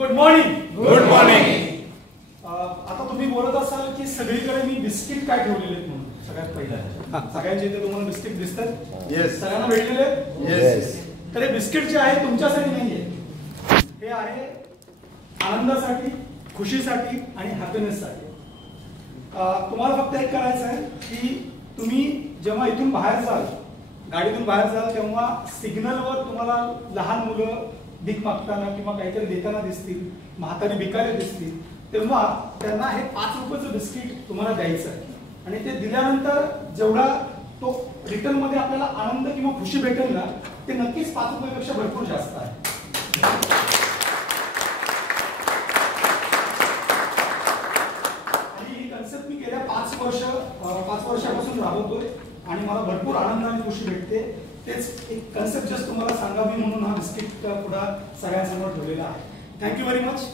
Good morning. Good morning. आता तुम्ही बोलत असाल की सगळीकडे मी बिस्किट काय ठेवलेले आहेत म्हणून. सगळ्यात पहिला सगळ्यांच्या इथे तुम्हाला बिस्किट दिसतात. येस. सगळ्यांना भेटलेले आहेत. येस. तर हे बिस्किट जे आहे तुमच्यासाठी नाहीये. हे आहे आनंदासाठी, खुशीसाठी आणि हॅपीनेससाठी. तुम्हाला फक्त एक करायचं आहे की तुम्ही जेव्हा इथून बाहेर जाल, गाडीतून बाहेर जाल, तेव्हा सिग्नलवर तुम्हाला लहान मुलं भीक मागताना किंवा काहीतरी देताना दिसतील, म्हातारी भिकारी दिसतील, तेव्हा त्यांना हे 5 रुपयाचं बिस्किट तुम्हाला द्यायचं आहे. आणि ते दिल्यानंतर जेवढा तो रिटर्न मध्ये आपल्याला आनंद किंवा खुशी भेटेल ना, ते नक्कीच 5 रुपयापेक्षा भरपूर जास्त आहे. आणि ही कन्सेप्ट मी गेल्या 5 वर्षापासून राबवतोय आणि मला भरपूर आनंद आणि खुशी भेटते. तेच एक कन्सेप्ट जस्ट तुम्हाला सांगावी म्हणून हा बिस्किट पुढा सगळ्यांसमोर ठेवलेला आहे. Thank you very much.